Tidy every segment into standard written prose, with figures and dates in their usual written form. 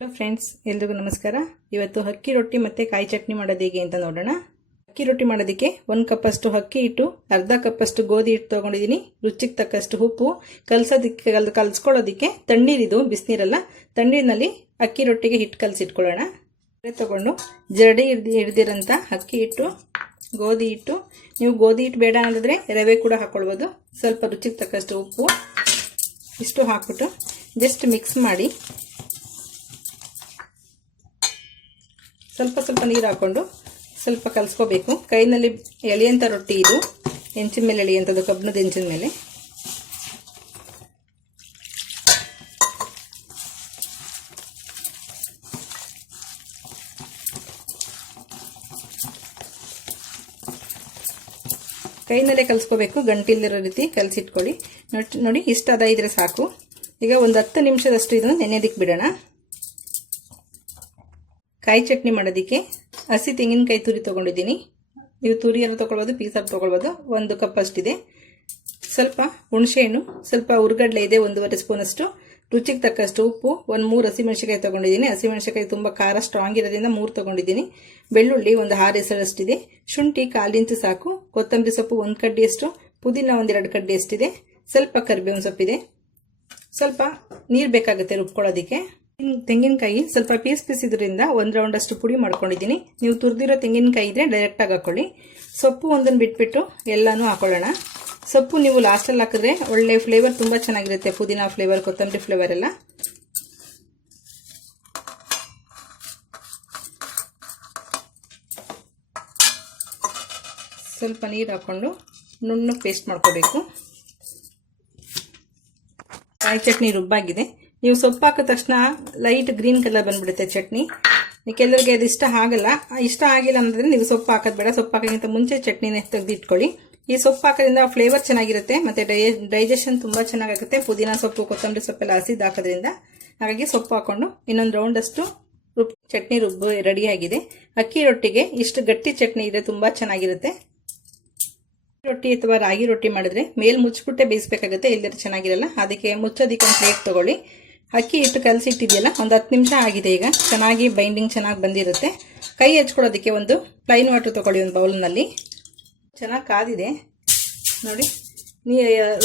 Hello friends, ಎಲ್ರಿಗೂ ನಮಸ್ಕಾರ. ಇವತ್ತು ಅಕ್ಕಿ ರೊಟ್ಟಿ ಮತ್ತು ಕಾಯಿ ಚಟ್ನಿ ಮಾಡೋದು ಹೇಗೆ ಅಂತ ನೋಡೋಣ. ಅಕ್ಕಿ ರೊಟ್ಟಿ ಮಾಡೋದಕ್ಕೆ 1 ಕಪ್ಪಷ್ಟು ಅಕ್ಕಿ ಹಿಟ್ಟು, ಅರ್ಧ ಕಪ್ಪಷ್ಟು ಗೋಧಿ ಹಿಟ್ಟು ತೊಗೊಂಡಿದ್ದೀನಿ. ರುಚಿಗೆ ತಕ್ಕಷ್ಟು ಉಪ್ಪು, ಕಲಿಸ್ಕೊಳ್ಳೋದಕ್ಕೆ ತಣ್ಣೀರಿದು, ಬಿಸಿನೀರಲ್ಲ, ತಣ್ಣೀರಿನಲ್ಲಿ ಅಕ್ಕಿ ರೊಟ್ಟಿಗೆ ಹಿಟ್ಟು ಕಲಸಿಟ್ಕೊಳ್ಳೋಣ. ತಗೊಂಡು ಜರಡಿ ಹಿಡ್ದಿರೋಂಥ ಅಕ್ಕಿ ಹಿಟ್ಟು, ಗೋಧಿ ಹಿಟ್ಟು, ನೀವು ಗೋಧಿ ಹಿಟ್ಟು ಬೇಡ ಅನ್ನೋದಾದರೆ ರವೆ ಕೂಡ ಹಾಕ್ಕೊಳ್ಬೋದು. ಸ್ವಲ್ಪ ರುಚಿಗೆ ತಕ್ಕಷ್ಟು ಉಪ್ಪು ಇಷ್ಟು ಹಾಕ್ಬಿಟ್ಟು ಜಸ್ಟ್ ಮಿಕ್ಸ್ ಮಾಡಿ ಸ್ವಲ್ಪ ನೀರು ಹಾಕ್ಕೊಂಡು ಸ್ವಲ್ಪ ಕಲಿಸ್ಕೋಬೇಕು. ಕೈನಲ್ಲಿ ಎಳೆಯಂಥ ರೊಟ್ಟಿ ಇದು, ಹೆಂಚಿನ ಮೇಲೆ ಎಳೆಯಂಥದ್ದು, ಕಬ್ಬಿಣದ ಹೆಂಚಿನ ಮೇಲೆ. ಕೈನಲ್ಲೇ ಕಲಿಸ್ಕೋಬೇಕು, ಗಂಟಿಲ್ದಿರೋ ರೀತಿ ಕಲಸಿಟ್ಕೊಳ್ಳಿ. ನೋಡಿ ಇಷ್ಟಾದ ಇದ್ರೆ ಸಾಕು. ಈಗ ಒಂದು 10 ನಿಮಿಷದಷ್ಟು ಇದನ್ನು ನೆನೆಯೋದಕ್ಕೆ ಬಿಡೋಣ. ಕಾಯಿ ಚಟ್ನಿ ಮಾಡೋದಕ್ಕೆ ಹಸಿ ತೆಂಗಿನಕಾಯಿ ತುರಿ ತೊಗೊಂಡಿದ್ದೀನಿ. ನೀವು ತುರಿಯನ್ನು ತೊಗೊಳ್ಬೋದು, ಪೀಸಾಗಿ ತೊಗೊಳ್ಬೋದು. 1 ಕಪ್ ಅಷ್ಟಿದೆ. ಸ್ವಲ್ಪ ಹುಣಸೆಹಣ್ಣು, ಸ್ವಲ್ಪ ಉರ್ಗಡ್ಲೆ ಇದೆ, 1.5 ಸ್ಪೂನಷ್ಟು. ರುಚಿಗೆ ತಕ್ಕಷ್ಟು ಉಪ್ಪು, 3 ಹಸಿಮೆಣಸಿಕಾಯಿ ತೊಗೊಂಡಿದ್ದೀನಿ. ಹಸಿಮೆಣಸಿಕಾಯಿ ತುಂಬ ಖಾರ ಸ್ಟ್ರಾಂಗ್ ಇರೋದ್ರಿಂದ 3 ತೊಗೊಂಡಿದ್ದೀನಿ. ಬೆಳ್ಳುಳ್ಳಿ 6 ಎಸಳಷ್ಟಿದೆ. ಶುಂಠಿ 1/4 ಇಂಚು ಸಾಕು. ಕೊತ್ತಂಬರಿ ಸೊಪ್ಪು 1 ಕಡ್ಡಿಯಷ್ಟು. ಪುದೀನ 1-2 ಕಡ್ಡಿಯಷ್ಟಿದೆ. ಸ್ವಲ್ಪ ಕರಿಬೇವಿನ ಸೊಪ್ಪಿದೆ. ಸ್ವಲ್ಪ ನೀರು ಬೇಕಾಗುತ್ತೆ ರುಬ್ಕೊಳ್ಳೋದಕ್ಕೆ. ತೆಂಗಿನಕಾಯಿ ಸ್ವಲ್ಪ ಪೀಸ್ ಇದರಿಂದ 1 ರೌಂಡ್ ಅಷ್ಟು ಪುಡಿ ಮಾಡ್ಕೊಂಡಿದ್ದೀನಿ. ನೀವು ತುರಿದಿರೋ ತೆಂಗಿನಕಾಯಿ ಇದ್ರೆ ಡೈರೆಕ್ಟಾಗಿ ಹಾಕೊಳ್ಳಿ. ಸೊಪ್ಪು ಒಂದನ್ನು ಬಿಟ್ಬಿಟ್ಟು ಎಲ್ಲಾನು ಹಾಕೊಳ್ಳೋಣ. ಸೊಪ್ಪು ನೀವು ಲಾಸ್ಟಲ್ಲಿ ಹಾಕಿದ್ರೆ ಒಳ್ಳೆ ಫ್ಲೇವರ್ ತುಂಬ ಚೆನ್ನಾಗಿರುತ್ತೆ. ಪುದೀನ ಫ್ಲೇವರ್, ಕೊತ್ತಂಬರಿ ಫ್ಲೇವರ್ ಎಲ್ಲ. ಸ್ವಲ್ಪ ನೀರು ಹಾಕ್ಕೊಂಡು ನುಣ್ಣಗೆ ಪೇಸ್ಟ್ ಮಾಡ್ಕೋಬೇಕು. ಕಾಯಿ ಚಟ್ನಿ ರುಬ್ಬಾಗಿದೆ. ನೀವು ಸೊಪ್ಪು ಹಾಕಿದ ತಕ್ಷಣ ಲೈಟ್ ಗ್ರೀನ್ ಕಲರ್ ಬಂದ್ಬಿಡುತ್ತೆ ಚಟ್ನಿ. ಕೆಲವರಿಗೆ ಅದು ಇಷ್ಟ ಆಗಿಲ್ಲ ಅಂದರೆ ನೀವು ಸೊಪ್ಪು ಹಾಕೋದು ಬೇಡ. ಸೊಪ್ಪು ಹಾಕೋಕ್ಕಿಂತ ಮುಂಚೆ ಚಟ್ನಿನೇ ತೆಗೆದಿಟ್ಕೊಳ್ಳಿ. ಈ ಸೊಪ್ಪು ಹಾಕೋದ್ರಿಂದ ಫ್ಲೇವರ್ ಚೆನ್ನಾಗಿರುತ್ತೆ ಮತ್ತು ಡೈಜೆಷನ್ ತುಂಬ ಚೆನ್ನಾಗಾಗುತ್ತೆ. ಪುದೀನ ಸೊಪ್ಪು, ಕೊತ್ತಂಬರಿ ಸೊಪ್ಪೆಲ್ಲ ಹಸಿದು ಹಾಕೋದ್ರಿಂದ. ಹಾಗಾಗಿ ಸೊಪ್ಪು ಹಾಕ್ಕೊಂಡು ಇನ್ನೊಂದು ರೌಂಡಷ್ಟು ಚಟ್ನಿ ರೆಡಿಯಾಗಿದೆ. ಅಕ್ಕಿ ರೊಟ್ಟಿಗೆ ಇಷ್ಟು ಗಟ್ಟಿ ಚಟ್ನಿ ಇದ್ರೆ ತುಂಬ ಚೆನ್ನಾಗಿರುತ್ತೆ. ರೊಟ್ಟಿ ಅಥವಾ ರಾಗಿ ರೊಟ್ಟಿ ಮಾಡಿದ್ರೆ ಮೇಲ್ ಮುಚ್ಚಿಬಿಟ್ಟೆ ಬೇಯಿಸಬೇಕಾಗುತ್ತೆ, ಇಲ್ಲದ್ರೆ ಚೆನ್ನಾಗಿರಲ್ಲ. ಅದಕ್ಕೆ ಮುಚ್ಚೋದಕ್ಕೆ ಒಂದು ಪ್ಲೇಟ್ ತೊಗೊಳ್ಳಿ. ಅಕ್ಕಿ ಹಿಟ್ಟು ಕಲಸಿಟ್ಟಿದೆಯಲ್ಲ, ಒಂದು 10 ನಿಮಿಷ ಆಗಿದೆ. ಈಗ ಚೆನ್ನಾಗಿ ಬೈಂಡಿಂಗ್ ಚೆನ್ನಾಗಿ ಬಂದಿರುತ್ತೆ. ಕೈ ಹಚ್ಕೊಳ್ಳೋದಕ್ಕೆ ಒಂದು ಪ್ಲೈನ್ ವಾಟರ್ ತೊಗೊಳ್ಳಿ ಒಂದು ಬೌಲ್ನಲ್ಲಿ. ಚೆನ್ನಾಗಿ ಕಾದಿದೆ ನೋಡಿ.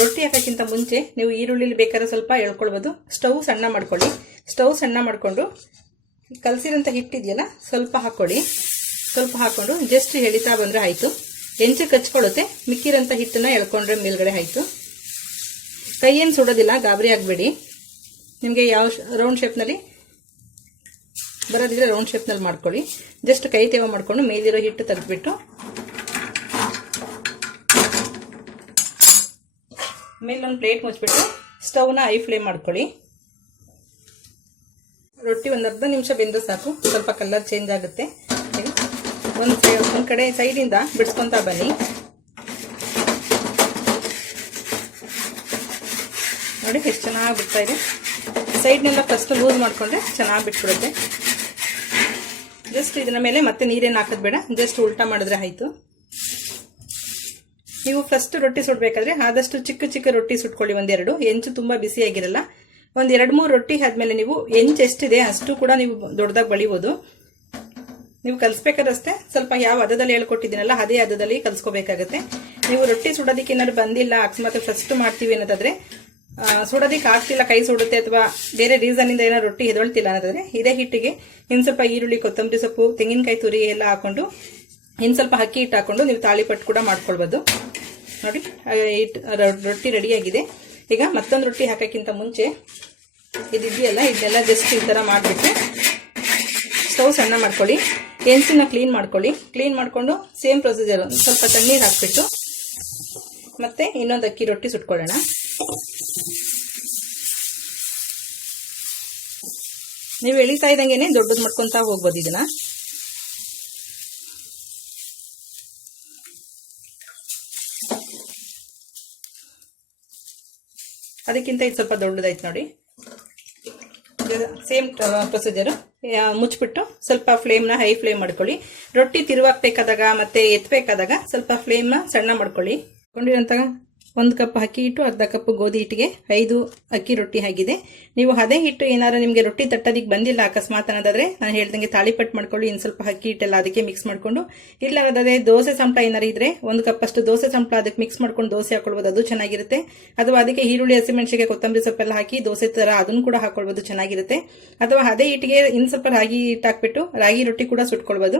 ರೊಟ್ಟಿ ಹಾಕೋಕ್ಕಿಂತ ಮುಂಚೆ ನೀವು ಈರುಳ್ಳಿಲಿ ಬೇಕಾದ್ರೆ ಸ್ವಲ್ಪ ಎಳ್ಕೊಳ್ಬೋದು. ಸ್ಟವ್ ಸಣ್ಣ ಮಾಡ್ಕೊಳ್ಳಿ. ಸ್ಟವ್ ಸಣ್ಣ ಮಾಡಿಕೊಂಡು ಕಲಸಿರೋಂಥ ಹಿಟ್ಟಿದೆಯಲ್ಲ ಸ್ವಲ್ಪ ಹಾಕ್ಕೊಳ್ಳಿ. ಸ್ವಲ್ಪ ಹಾಕ್ಕೊಂಡು ಜಸ್ಟ್ ಎಳಿತಾ ಬಂದರೆ ಆಯಿತು. ಹೆಂಚಕ್ಕೆ ಹಚ್ಕೊಳ್ಳುತ್ತೆ. ಮಿಕ್ಕಿರೋಂಥ ಹಿಟ್ಟನ್ನು ಎಳ್ಕೊಂಡ್ರೆ ಮೇಲ್ಗಡೆ ಆಯಿತು. ಕೈಯೇನು ಸುಡೋದಿಲ್ಲ, ಗಾಬರಿ ಆಗಬೇಡಿ. ನಿಮಗೆ ಯಾವ ರೌಂಡ್ ಶೇಪ್ನಲ್ಲಿ ಬರೋದಿದ್ರೆ ರೌಂಡ್ ಶೇಪ್ನಲ್ಲಿ ಮಾಡ್ಕೊಳ್ಳಿ. ಜಸ್ಟ್ ಕೈ ತೇವ ಮಾಡಿಕೊಂಡು ಮೇಲಿರೋ ಹಿಟ್ಟು ತೆಗೆದ್ಬಿಟ್ಟು ಮೇಲೊಂದು ಪ್ಲೇಟ್ ಮುಚ್ಚಿಬಿಟ್ಟು ಸ್ಟವ್ನ ಹೈ ಫ್ಲೇಮ್ ಮಾಡ್ಕೊಳ್ಳಿ. ರೊಟ್ಟಿ ಒಂದು 10 ನಿಮಿಷ ಬೆಂದ್ರೆ ಸಾಕು. ಸ್ವಲ್ಪ ಕಲರ್ ಚೇಂಜ್ ಆಗುತ್ತೆ. ಒಂದು ಕಡೆ ಸೈಡಿಂದ ಬಿಡಿಸ್ಕೊತಾ ಬನ್ನಿ. ನೋಡಿ ಎಷ್ಟು ಚೆನ್ನಾಗಿ ಬಿಡ್ತಾ ಇದೆ. ಸೈಡ್ನೆಲ್ಲ ಫಸ್ಟ್ ಲೂಸ್ ಮಾಡಿಕೊಂಡ್ರೆ ಚೆನ್ನಾಗಿ ಬಿಟ್ಬಿಡುತ್ತೆ. ಜಸ್ಟ್ ಇದನ್ನ ಮೇಲೆ ಮತ್ತೆ ನೀರೇನು ಹಾಕೋದು ಬೇಡ, ಜಸ್ಟ್ ಉಲ್ಟಾ ಮಾಡಿದ್ರೆ ಆಯಿತು. ನೀವು ಫಸ್ಟ್ ರೊಟ್ಟಿ ಸುಡಬೇಕಾದ್ರೆ ಆದಷ್ಟು ಚಿಕ್ಕ ರೊಟ್ಟಿ ಸುಟ್ಕೊಳ್ಳಿ. 1-2 ಹೆಂಚು ತುಂಬ ಬಿಸಿಯಾಗಿರಲ್ಲ. 1-2-3 ರೊಟ್ಟಿ ಆದಮೇಲೆ ನೀವು ಹೆಂಚು ಎಷ್ಟಿದೆ ಅಷ್ಟು ಕೂಡ ನೀವು ದೊಡ್ಡದಾಗಿ ಬಳಿಬೋದು. ನೀವು ಕಲಿಸ್ಬೇಕಾದ್ರಷ್ಟೇ ಸ್ವಲ್ಪ ಯಾವ ಹದದಲ್ಲಿ ಹೇಳ್ಕೊಟ್ಟಿದ್ದೀನಲ್ಲ ಅದೇ ಹದದಲ್ಲಿ ಕಲಿಸ್ಕೋಬೇಕಾಗತ್ತೆ. ನೀವು ರೊಟ್ಟಿ ಸುಡೋದಕ್ಕೆ ಏನಾದ್ರು ಬಂದಿಲ್ಲ, ಅಕಸ್ಮಾತ್ ಫಸ್ಟ್ ಮಾಡ್ತೀವಿ ಅನ್ನೋದಾದ್ರೆ, ಸುಡೋದಕ್ಕೆ ಆಗ್ತಿಲ್ಲ, ಕೈ ಸುಡುತ್ತೆ ಅಥವಾ ಬೇರೆ ರೀಸನ್ನಿಂದ ಏನಾದ್ರು ರೊಟ್ಟಿ ಎದೊಳ್ತಿಲ್ಲ ಅನ್ನೋದಾದ್ರೆ ಇದೇ ಹಿಟ್ಟಿಗೆ ಇನ್ನು ಸ್ವಲ್ಪ ಈರುಳ್ಳಿ, ಕೊತ್ತಂಬರಿ ಸೊಪ್ಪು, ತೆಂಗಿನಕಾಯಿ ತುರಿ ಎಲ್ಲ ಹಾಕೊಂಡು ಇನ್ನು ಸ್ವಲ್ಪ ಅಕ್ಕಿ ಹಿಟ್ಟು ಹಾಕೊಂಡು ನೀವು ತಾಳಿಪಟ್ಟು ಕೂಡ ಮಾಡ್ಕೊಳ್ಬೋದು. ನೋಡಿ ರೊಟ್ಟಿ ರೆಡಿಯಾಗಿದೆ. ಈಗ ಮತ್ತೊಂದು ರೊಟ್ಟಿ ಹಾಕೋಕ್ಕಿಂತ ಮುಂಚೆ ಇದೆಯಲ್ಲ ಇದನ್ನೆಲ್ಲ ಜಸ್ಟ್ ಈ ಥರ ಮಾಡಿಬಿಟ್ಟು ಸ್ಟವ್ ಸಣ್ಣ ಮಾಡ್ಕೊಳ್ಳಿ. ಹೆಂಚನ್ನ ಕ್ಲೀನ್ ಮಾಡ್ಕೊಳ್ಳಿ. ಕ್ಲೀನ್ ಮಾಡಿಕೊಂಡು ಸೇಮ್ ಪ್ರೊಸೀಜರ್ ಸ್ವಲ್ಪ ತಣ್ಣೀರು ಹಾಕ್ಬಿಟ್ಟು ಮತ್ತೆ ಇನ್ನೊಂದು ಅಕ್ಕಿ ರೊಟ್ಟಿ ಸುಟ್ಕೊಳ್ಳೋಣ. ನೀವು ಎಳಿತಾ ಇದ್ದಂಗೆನೆ ದೊಡ್ಡದು ಮಾಡ್ಕೊತಾ ಹೋಗ್ಬೋದು ಇದನ್ನ. ಅದಕ್ಕಿಂತ ಇದು ಸ್ವಲ್ಪ ದೊಡ್ಡದಾಯ್ತು ನೋಡಿ. Same procedure. ಮುಚ್ಚಿಬಿಟ್ಟು ಸ್ವಲ್ಪ ಫ್ಲೇಮ್ನ ಹೈ ಫ್ಲೇಮ್ ಮಾಡ್ಕೊಳ್ಳಿ. ರೊಟ್ಟಿ ತಿರುವಾಕ್ಬೇಕಾದಾಗ ಮತ್ತೆ ಎತ್ತಬೇಕಾದಾಗ ಸ್ವಲ್ಪ ಫ್ಲೇಮ್ನ ಸಣ್ಣ ಮಾಡ್ಕೊಳ್ಳಿ. ಕೊಂಡಿರೋಂಥ 1 ಕಪ್ ಅಕ್ಕಿ ಹಿಟ್ಟು, ಅರ್ಧ ಕಪ್ ಗೋಧಿ ಹಿಟ್ಟಿಗೆ 5 ಅಕ್ಕಿ ರೊಟ್ಟಿ ಆಗಿದೆ. ನೀವು ಅದೇ ಹಿಟ್ಟು ಏನಾರ ನಿಮಗೆ ರೊಟ್ಟಿ ತಟ್ಟೋದಿಕ್ಕೆ ಬಂದಿಲ್ಲ ಅಕಸ್ಮಾತ್ ಅನ್ನೋದಾದ್ರೆ ನಾನು ಹೇಳ್ದಂಗೆ ತಾಳಿಪಟ್ಟು ಮಾಡ್ಕೊಳ್ಳಿ. ಇನ್ನು ಸ್ವಲ್ಪ ಅಕ್ಕಿ ಹಿಟ್ಟೆಲ್ಲ ಅದಕ್ಕೆ ಮಿಕ್ಸ್ ಮಾಡ್ಕೊಂಡು, ಇಲ್ಲ ಅನ್ನೋದಾದ್ರೆ ದೋಸೆ ಸಂಪಳ ಏನಾರು ಇದ್ರೆ 1 ಕಪ್ ಅಷ್ಟು ದೋಸೆ ಸಂಪಳ ಅದಕ್ಕೆ ಮಿಕ್ಸ್ ಮಾಡ್ಕೊಂಡು ದೋಸೆ ಹಾಕೊಳ್ಬೋದು, ಅದು ಚೆನ್ನಾಗಿರುತ್ತೆ. ಅಥವಾ ಅದಕ್ಕೆ ಈರುಳ್ಳಿ, ಹಸಿಮೆಣಸಿಗೆ, ಕೊತ್ತಂಬರಿ ಸೊಪ್ಪೆಲ್ಲ ಹಾಕಿ ದೋಸೆ ತರ ಅದನ್ನು ಕೂಡ ಹಾಕೊಳ್ಬೋದು, ಚೆನ್ನಾಗಿರುತ್ತೆ. ಅಥವಾ ಅದೇ ಹಿಟ್ಟಿಗೆ ಇನ್ನು ಸ್ವಲ್ಪ ರಾಗಿ ಹಿಟ್ಟು ಹಾಕ್ಬಿಟ್ಟು ರಾಗಿ ರೊಟ್ಟಿ ಕೂಡ ಸುಟ್ಕೊಳ್ಬೋದು.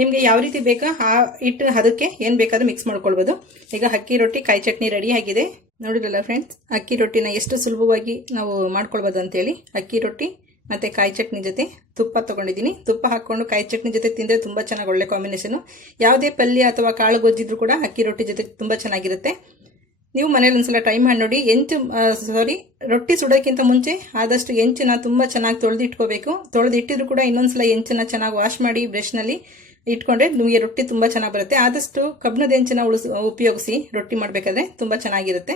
ನಿಮ್ಗೆ ಯಾವ ರೀತಿ ಬೇಕಾ ಆ ಹಿಟ್ಟು ಅದಕ್ಕೆ ಏನ್ ಬೇಕಾದ್ರೂ ಮಿಕ್ಸ್ ಮಾಡ್ಕೊಳ್ಬೋದು. ಈಗ ಅಕ್ಕಿ ರೊಟ್ಟಿ ಕಾಯಿ ಚಟ್ನಿ ರೆಡಿ ಆಗಿದೆ. ನೋಡಿರಲ್ಲ ಫ್ರೆಂಡ್ಸ್, ಅಕ್ಕಿ ರೊಟ್ಟಿನ ಎಷ್ಟು ಸುಲಭವಾಗಿ ನಾವು ಮಾಡ್ಕೊಳ್ಬೋದು ಅಂತೇಳಿ. ಅಕ್ಕಿ ರೊಟ್ಟಿ ಮತ್ತೆ ಕಾಯಿ ಚಟ್ನಿ ಜೊತೆ ತುಪ್ಪ ತಗೊಂಡಿದ್ದೀನಿ. ತುಪ್ಪ ಹಾಕೊಂಡು ಕಾಯಿ ಚಟ್ನಿ ಜೊತೆ ತಿಂದ್ರೆ ತುಂಬಾ ಚೆನ್ನಾಗಿ ಒಳ್ಳೆ ಕಾಂಬಿನೇಷನ್. ಯಾವುದೇ ಪಲ್ಯ ಅಥವಾ ಕಾಳು ಗೊಜ್ಜಿದ್ರು ಕೂಡ ಅಕ್ಕಿ ರೊಟ್ಟಿ ಜೊತೆ ತುಂಬಾ ಚೆನ್ನಾಗಿರುತ್ತೆ. ನೀವು ಮನೇಲಿ ಒಂದ್ಸಲ ಟ್ರೈ ಮಾಡಿ ನೋಡಿ. ರೊಟ್ಟಿ ಸುಡೋಕ್ಕಿಂತ ಮುಂಚೆ ಆದಷ್ಟು ಹೆಂಚನ್ನ ತುಂಬಾ ಚೆನ್ನಾಗಿ ತೊಳೆದಿಟ್ಕೋಬೇಕು. ತೊಳೆದಿಟ್ಟಿದ್ರು ಕೂಡ ಇನ್ನೊಂದ್ಸಲ ಹೆಂಚನ್ನ ಚೆನ್ನಾಗಿ ವಾಶ್ ಮಾಡಿ ಬ್ರಷ್ನಲ್ಲಿ ಇಟ್ಕೊಂಡ್ರೆ ನಿಮಗೆ ರೊಟ್ಟಿ ತುಂಬಾ ಚೆನ್ನಾಗಿ ಬರುತ್ತೆ. ಆದಷ್ಟು ಕಬ್ಬಿಣದ ಹೆಂಚನ್ನ ಉಪಯೋಗಿಸಿ ರೊಟ್ಟಿ ಮಾಡಬೇಕಾದ್ರೆ ತುಂಬಾ ಚೆನ್ನಾಗಿರುತ್ತೆ.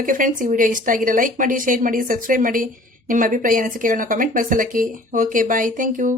ಓಕೆ ಫ್ರೆಂಡ್ಸ್, ಈ ವಿಡಿಯೋ ಇಷ್ಟ ಆಗಿದ್ರೆ ಲೈಕ್ ಮಾಡಿ, ಶೇರ್ ಮಾಡಿ, ಸಬ್ಸ್ಕ್ರೈಬ್ ಮಾಡಿ. ನಿಮ್ಮ ಅಭಿಪ್ರಾಯ ಅನಿಸಿಕೆಗಳನ್ನ ಕಾಮೆಂಟ್ ಬಾಕ್ಸಲ್ಲಿ ಹಾಕಿ. Okay, bye, thank you.